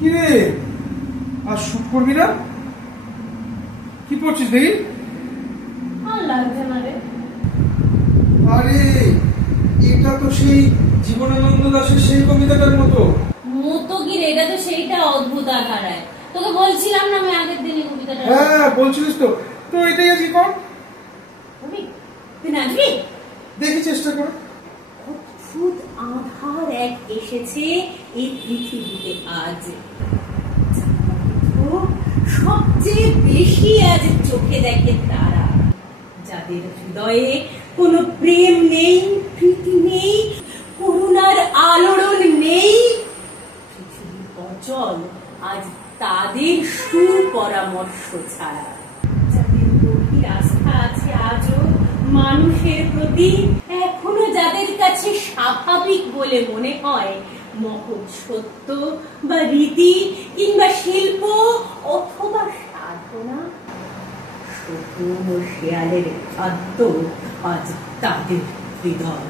কি রে, আর শুট করবি না? কি পড়ছিস দেখি? আরে এটা তো সেই জীবনানন্দ দাশের সেই কবিতাটার মতো। মতো কি রে, এটা তো সেইটা অদ্ভুত আকারায়। তোকে বলছিলাম না আমি আগের দিনই কবিতাটা। হ্যাঁ বলছিলিস তো। তো এটাই আজকে কর। তুই নাচবি? দেখি চেষ্টা কর। অদ্ভুত আধার এক এসেছে এই পৃথিবীতে আজ। সবচেয়ে বেশি আজ চোখে দেখে তারা, যাদের হৃদয়ে কোনো প্রেম নেই, প্রীতি নেই, করুণার আলোড়ন নেই। পৃথিবীর অচল আজ তাদের সুপরামর্শ ছাড়া। যাদের গভীর আস্থা আছে আজও মানুষের প্রতি, এখনো যাদের কাছে স্বাভাবিক বলে মনে হয় মহৎ সত্য বা রীতি কিংবা শিল্প অথবা সাধনা, শকুন ও শেয়ালের খাদ্য আজ তাদের হৃদয়।